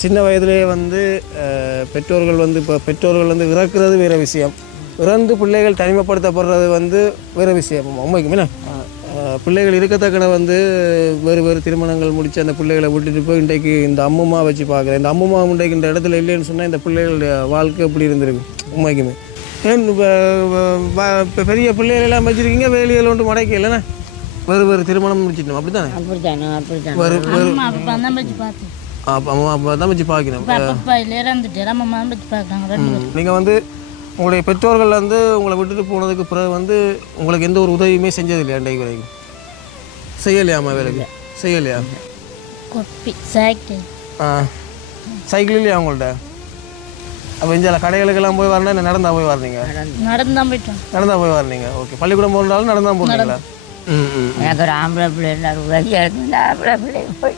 சின்ன வயதிலேயே வந்து பெற்றோர்கள் வந்து இப்போ பெற்றோர்கள் வந்து இறக்குறது வேறு விஷயம், இறந்து பிள்ளைகள் தனிமைப்படுத்தப்படுறது வந்து வேறு விஷயம். உண்மைக்குமே பிள்ளைகள் இருக்கத்தக்கன வந்து வேறு வேறு திருமணங்கள் முடித்து அந்த பிள்ளைகளை விட்டுட்டு போய் இன்றைக்கு இந்த அம்மம்மா வச்சு பார்க்குறேன். இந்த அம்மம்மா இன்றைக்கு இந்த இடத்துல இல்லைன்னு சொன்னால் இந்த பிள்ளைகளுடைய வாழ்க்கை எப்படி இருந்திருக்கு உண்மைக்குமே. ஏன் இப்போ பெரிய பிள்ளைகளெல்லாம் வச்சுருக்கீங்க, வேலைகள் ஒன்று முடைக்க இல்லைண்ணா, வேறு வேறு திருமணம் முடிச்சிட்டோம் அப்படி தானே? வேறு வேறு அம்மா தான் வச்சு பார்க்கணும். நீங்கள் வந்து உங்களுடைய பெற்றோர்கள் வந்து உங்களை விட்டுட்டு போனதுக்கு பிறகு வந்து உங்களுக்கு எந்த ஒரு உதவியுமே செஞ்சது இல்லையா? இன்றைக்கு வரைக்கும் செய்யலையாம்மா? வேலைக்கு செய்யலையா? சைக்கிள் இல்லையா உங்கள்கிட்ட? அப்போ இந்த கடைகளுக்கெல்லாம் போய் வரணும், நடந்தா போய் வரீங்க? நடந்தா போய் வரீங்க. ஓகே. பள்ளிக்கூடம் போனாலும் நடந்தா போனீங்களா? எனக்கு ஒரு ஆம்பளை பிள்ளை, ஆம்பளை பிள்ளை போய்